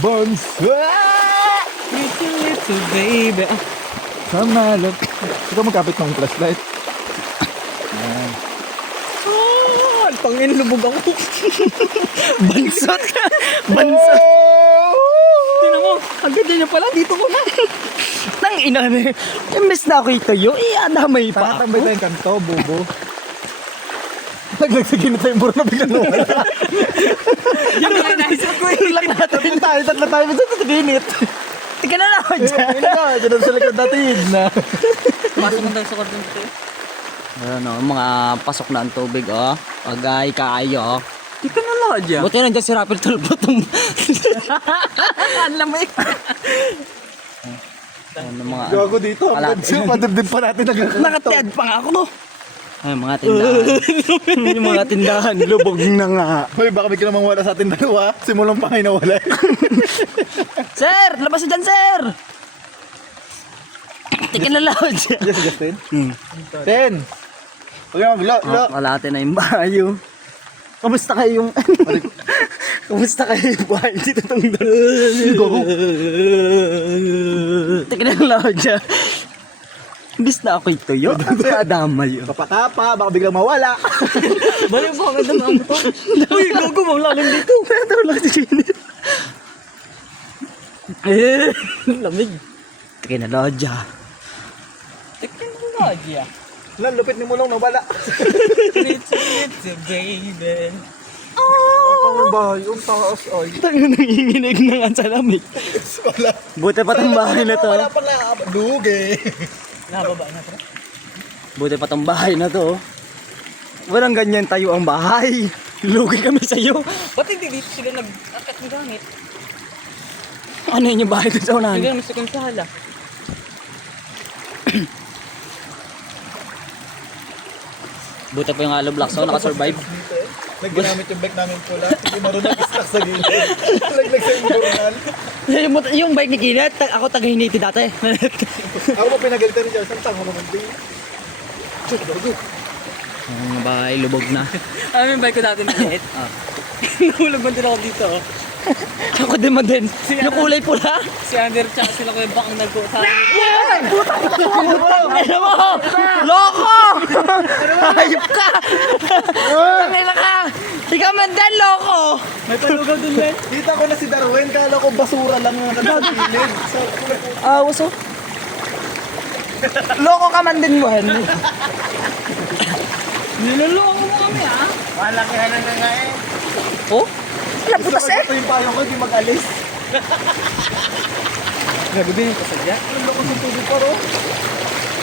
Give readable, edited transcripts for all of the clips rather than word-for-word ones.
bansa. Little baby. Samalap. Ikaw magkapit ng flashlight. Ang pangin, lubog ako. Bansot. Bansot. Tingnan mo, ang ganda niya pala. Dito ko na. Nang ina na. Imbes na ako itayo, adamay pa Tatambay ako. tayong kanto, bobo. Naglagsagin na tayong buro na biglang nawala. Yun ang naisip ko eh. Tatlo tayo. Ba't sa ginit? Tika na lang ako dyan. Ayun na, dyan sa likod natin na. Pasok mo tayo sa kwarto nito eh. Ayan o, mga pasok na ang tubig o. Agay kayo o. Tika na lang dyan. Buti nandiyan si Rapil Tulpotong. Ang lamig. Ano mga ano. Gago dito. Padibdib pa natin. Nakatiad pa nga ako no. Ay, mga tindahan. Yung mga tindahan, lubog na nga. Hoy, baka may kinamang wala sa atin dalawa. Simulang pa kayo nawala. Sir! Labas na dyan, sir! Tika na lang dyan. Yes, Justin? Ten! Huwag naman, lo. Kalate na yung bayo. Kamusta kayo yung... Kamusta kayo yung bahay dito itong dalawa? Tika na lang dyan. Imbis na ako ituyo, kaya adamay. Kapatapa, baka biglang mawala. Balik mo agad ang to. Uy, gago mo lalim dito. Ito lang si Janet. Eh, lamig. Tika na lodya. Tika na lodya. Lan, lupit ni Mulong nawala. Little baby. Ang bahay, yung taas ay. Tayo nanginginig na nga sa lamig. Wala. Buti pa tong bahay na to. Wala pala, lugi. Nababa na to. Buti pa tong bahay na to. Walang ganyan tayo ang bahay. Lugi kami sa'yo. Ba't hindi dito sila nag-akat ng gamit? Ano yun yung bahay ko sa unahan? Biglang gusto kong sahala. Buti pa yung hollow blocks. So, nakasurvive. Nagginamit yung bike namin pula. Hindi marunong islak sa gilid. Laglag sa imbornal. Yung bike ni Kinet, ako taga-hiniti dati. Ako pa pinagalitan ni Charles. Ang tanga naman din. Ang bahay, lubog na. Alam mo yung bike ko dati maliit? Nahulog man din ako dito. Oh. Ako din man din. Yung kulay pula. Si Ander tsaka sila ko yung bakang nagkuta. Ano mo? Loko! Hayop ka! Tangina ka! Ikaw man din, loko! May palugaw dun lang. Dito ko na si Darwin. Kala ko basura lang na nakagilid. Awas oh. Loko ka man din mo. Niloloko mo kami ah. Malakihan na nga eh. Oh? Wala putas eh. Ito yung payo ko, di mag-alis. Gago din yung pasadya. Ang loko sa tubig pa ro.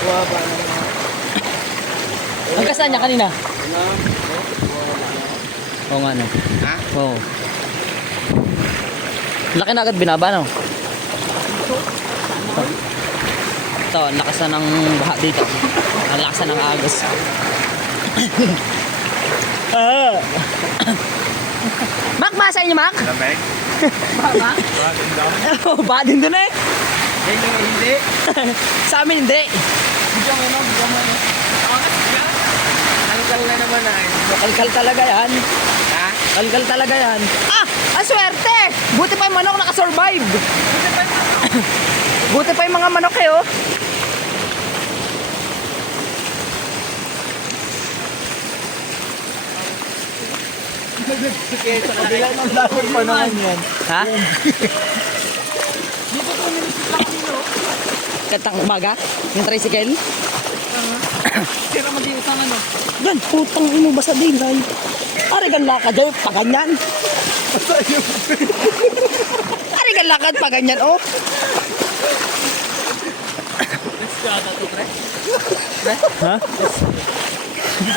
Waba na nga. Ang kasa niya kanina? Oo nga no. Ha? Oo. Laki na agad binaba no? Ito, ang lakas na ng baha dito. Ang lakas na ng agos. Mac, masa inyo, Mac? Lamig? Mac? Oh, baha din doon eh. Yan yung hindi. Sa amin hindi. Bigyan mo no, bigyan mo no. Kalkal na naman ay. Kalkal talaga yan. Ha? Kalkal talaga yan. Ah! Ang swerte! Buti pa yung manok nakasurvive. Buti pa yung mga manok eh oh. Kabila ng lapit pa naman yan. Ha? Katang umaga? Yung tricycle? Sira mo din utang ano. Yan, putang mo basa din ay. Ari gan lakad ay paganyan. Ari gan lakad paganyan oh. Let's go ata to pre. Ha?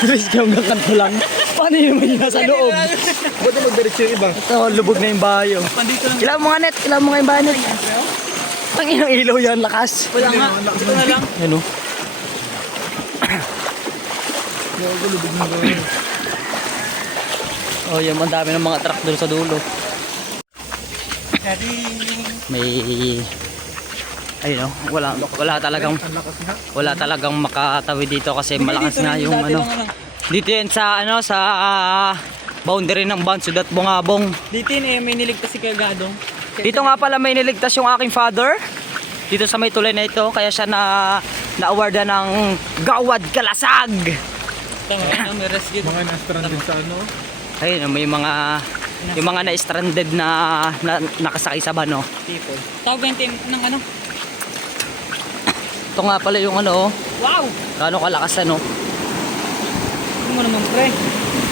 Risk yung gakanto lang. Paano yung may nasa loob? Buti magdiretso yung iba. Ito, lubog na yung bayo. Pandito lang. Kailangan mo nga net, kailangan mo nga yung bayo net. Ang inang ilaw yan, lakas. Wala nga. Ito na lang. Yan o. Oh, yan, ang dami ng mga truck doon sa dulo. May ayun oh, wala talagang makatawid dito kasi malakas nga yung ano. Dito yan sa ano sa boundary ng Bansudat Bungabong. Dito yun eh, may niligtas si Kagadong. Dito nga pala may niligtas yung aking father. Dito sa may tulay na ito. Kaya siya na-awardan ng Gawad Kalasag. May rescue. Mga na-stranded sa ano. Ayun, may mga yung mga na-stranded na nakasakay sa van, no? People. Tawag ba yung team ng ano? Ito nga pala yung ano, Wow! gaano kalakas ano. Ano mo naman pre?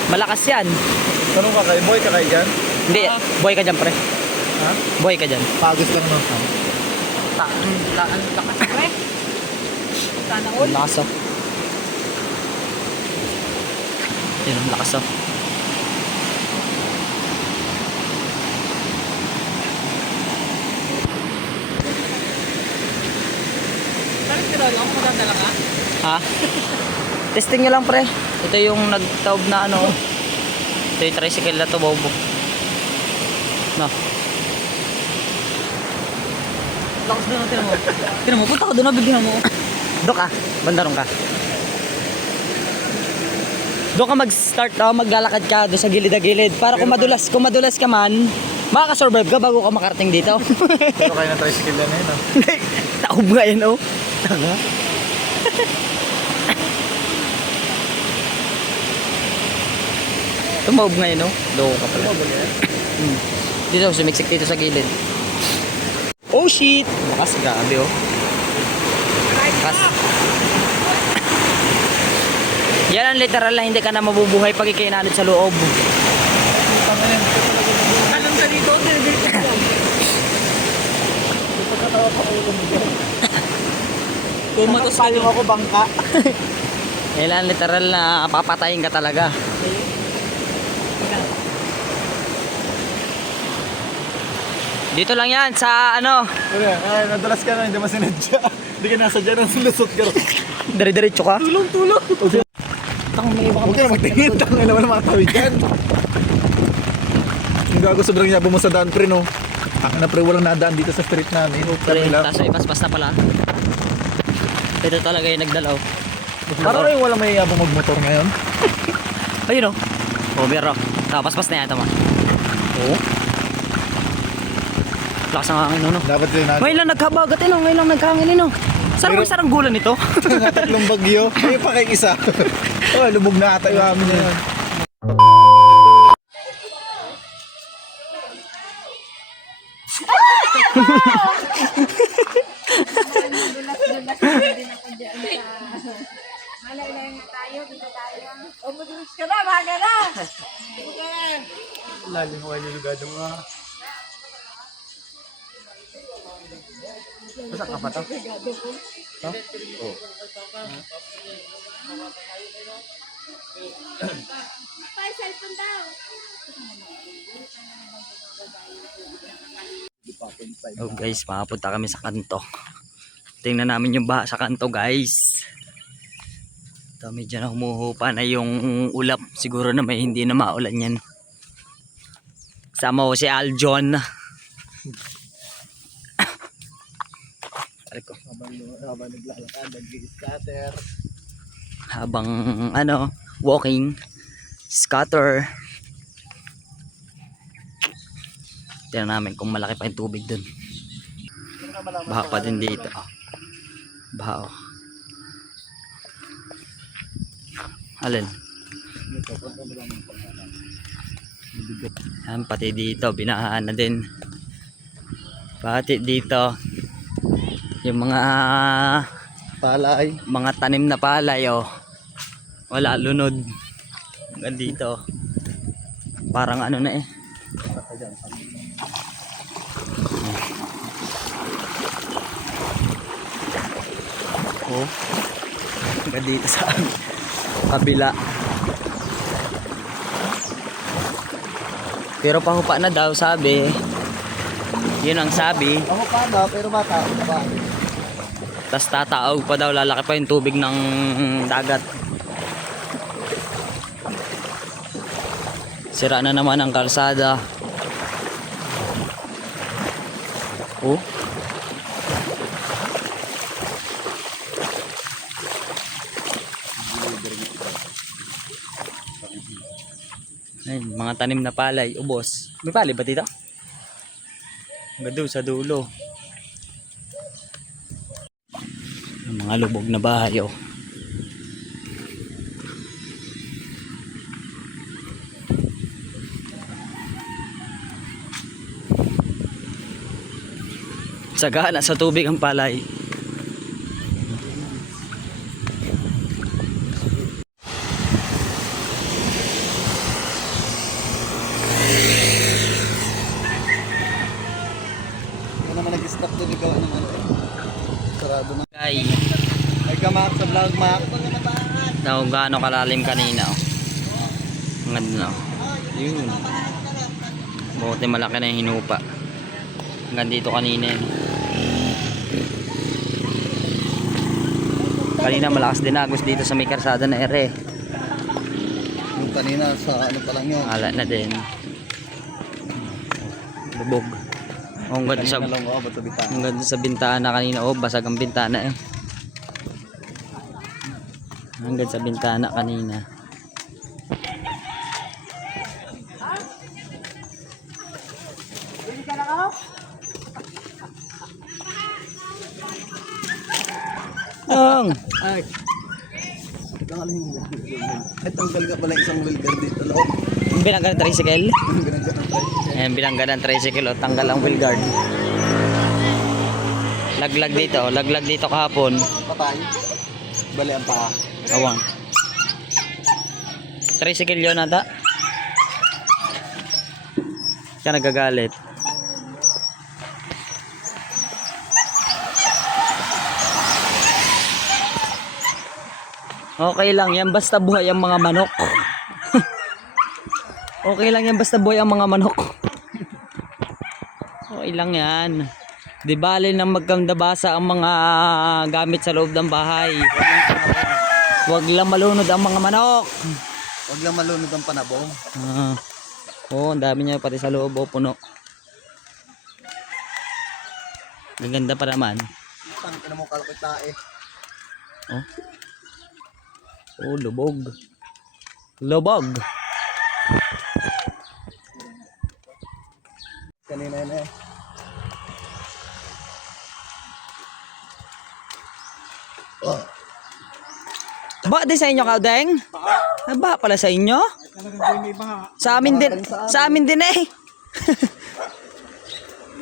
Malakas yan. Tanong ka kay boy ka kay dyan? Hindi, boy ka dyan pre. Ha? Boy ka dyan. Pagos lang no. Lakas pre. Sana all. Lakas oh. Yun, ang lakas oh. Bakit ka daw? Ako magdadala ka? Ha? Testing nyo lang pre. Ito yung nagtaob na ano. Ito yung tricycle na to, bobo. No. Lakas doon natin mo. Tinan mo, punta ka doon, nabigyan mo. Doon ka, bandarong ka. Doon ka mag-start, maglalakad ka doon sa gilid-gilid. Para kung madulas ka man, makakasurvive ka bago ka makarating dito. Pero kayo na tricycle na yun. Taob nga yan, oh. Tanga. Tumaob nga yun, oh. Loko ka pala. Dito, sumiksik dito sa gilid. Oh shit! Lakas, grabe, oh. Lakas. Yan ang literal na hindi ka na mabubuhay pag ikinanod sa loob. Anong ka dito? Pumatos ka doon. Ako bangka. Yan ang literal na papatayin ka talaga. Dito lang yan sa ano. Ay, nadulas ka na, hindi mo sinadya. Hindi ka nasa dyan, lusot ka rin. Dire-diretso ka. Tulong. Huwag ka na magtingin, tangin naman ang mga tawid dyan. Ang gago, sobrang yabo mo sa daan, pre, no? Ako na, pre, walang nadaan dito sa street namin. Taso ipaspas na pala. Ito talaga yung nagdalaw. Parang kayo walang may yabo magmotor ngayon. Ayun, oh. Oh, biro. Paspas na yan ito, man. Oo. Lakas ang hangin, no? Dapat din natin. Ngayon lang nagkabagat, no? Ngayon lang naghangin, no? Saan mo sarang gulan ito? Nga tatlong bagyo. Ay, pa kay isa. Oh, lumog na ata yung amin na yun. Malay na tayo, dito tayo. O, madulis ka na, baga na! Lalim ko kayo lugado mo. Basta ka pa to? Ha? Oo. Tay, cellphone daw. Oh guys, makapunta kami sa kanto. Tingnan namin yung baha sa kanto, guys. Ito, medyo na humuhupa na yung ulap. Siguro na may hindi na maulan yan. Kasama ko si Aljon. Habang naglalakad, nag-scatter. Habang ano, walking, scatter. Tingnan namin kung malaki pa yung tubig dun. Baha pa din dito. Baha, oh. Alin? Yan, pati dito binahaan na din. Pati dito yung mga Palay. mga tanim na palay, oh. Wala, lunod. Hanggang dito parang ano na eh. Oh, hanggang dito sa kabila. Pero pahupa na daw, sabi. Yun ang sabi. Ako pa ba, pero bata. Ba? Tas tataog pa daw, lalaki pa yung tubig ng dagat. Sira na naman ang kalsada. Oh. Ayun, mga tanim na palay, ubos. May palay ba dito? Doon sa dulo. Ang mga lubog na bahay oh. Sagana sa tubig ang palay. Hindi naman nag-stop doon. Ikaw naman. Sarado na. Ay, Ay ka, Mac, sa vlog, Mac. daw gaano kalalim kanina oh. Ang ganda oh. Yun. Buti malaki na yung hinupa. Hanggang dito kanina yun. Kanina malakas din agos dito sa may karsada na ere. Yung kanina sa ano pa lang yun. Ala na din. Lubog. Oh, ang ganda sa Kanina lang ako, ba't sa bita? ang ganda sa bintana kanina. Oh, basag ang bintana eh. Hanggang sa bintana kanina. Ang Ay. Ikaw ano yung ay, tanggal ka pala isang wheelguard dito, loob. bilanggan ng tricycle. Binagyan ng tricycle. Ayan, bilanggan ng tricycle. O, tanggal ang wheel guard. Laglag dito. Laglag dito kahapon. Patay. Bali ang paa. Awang. Tricycle yun ata. Siya nagagalit. Okay lang yan basta buhay ang mga manok. Okay lang yan basta buhay ang mga manok. Okay lang yan. Di bale nang magkandabasa ang mga gamit sa loob ng bahay. Huwag lang malunod ang mga manok. Huwag lang malunod ang panabong. Oo, ang dami niya pati sa loob. Oh, puno. Ang ganda pa naman. Tangin na mo kalapit tae. Oh. Oh, lubog. Lubog. Kanina yun eh. Oh. Ba din sa inyo, Kaudeng? Ba pala sa inyo? Sa amin din. Sa amin din eh.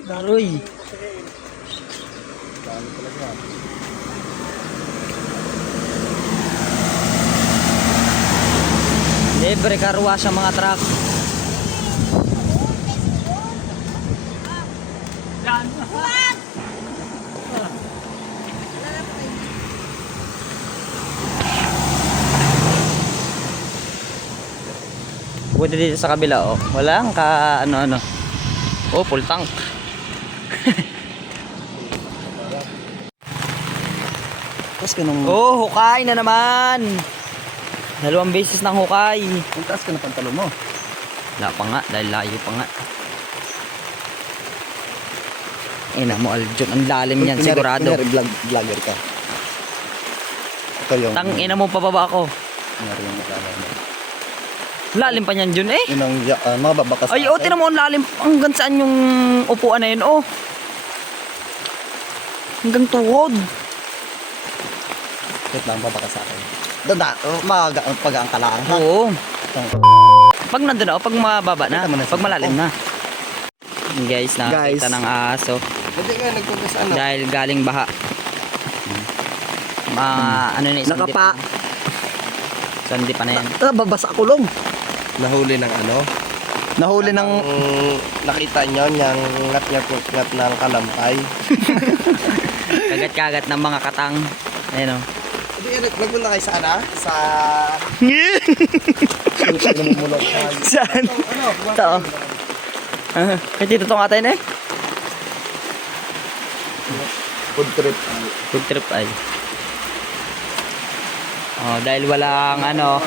Daroy. Libre karwa sa mga truck. Pwede dito sa kabila oh. Walang ka ano-ano. Oh, full tank. Taas ka nung... Oh, hukay na naman. Dalawang beses ng hukay. Ang taas ka na pantalon mo. Wala pa nga, dahil layo pa nga. Ina mo, Aljun, ang lalim yan, sigurado. Kunyari vlogger ka. Ito yung... Tang ina mo, pababa ako. Kunyari yung naglalaro mo. Lalim pa niyan, Jun eh. Yun ang mga babakas. Ay, oh, tinan mo, ang lalim. Hanggang saan yung upuan na yun, oh. Hanggang tuhod. Wait lang, babakas sa akin. Doon pag-ang kalaan ha. Oo. Pag nandun ako, pag mababa na, pag malalim na. Guys, nakakita ng aso. Hindi nga, nagpunta sa ano. Dahil galing baha. Ano na isang Nakapa. Sandi pa na yan. Babasa kulong. Nahuli ng ano? Nahuli ng... nakita nyo, niyang ngat ng kalampay. Kagat-kagat ng mga katang. Ayan o. Hindi, nagpunta kayo sa ano? Sa... Saan? Ito o. Kaya dito itong atay na eh. Food trip. Food trip ay. Oh, dahil walang ano,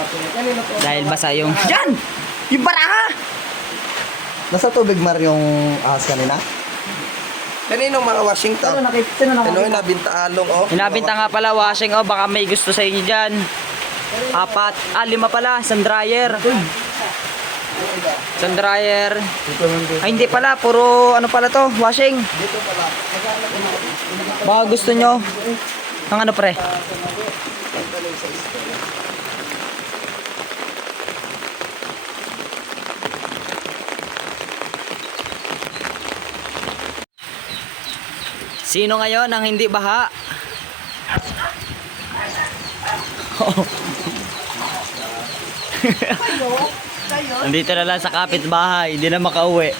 dahil basa yung... Diyan! Yung baraha! Nasa tubig mar yung ahas kanina? Kaninong mga Washington? Ano yung nabinta along oh? Hinabinta nga pala washing, oh, baka may gusto sa inyo dyan. 4, 5 pala, isang dryer. Sun dryer. Ay, hindi pala. Puro ano pala to? Washing. Dito pala. Baka gusto nyo. Ang ano pre? Sino ngayon ang hindi baha? Nandito na lang sa kapitbahay, hindi na makauwi.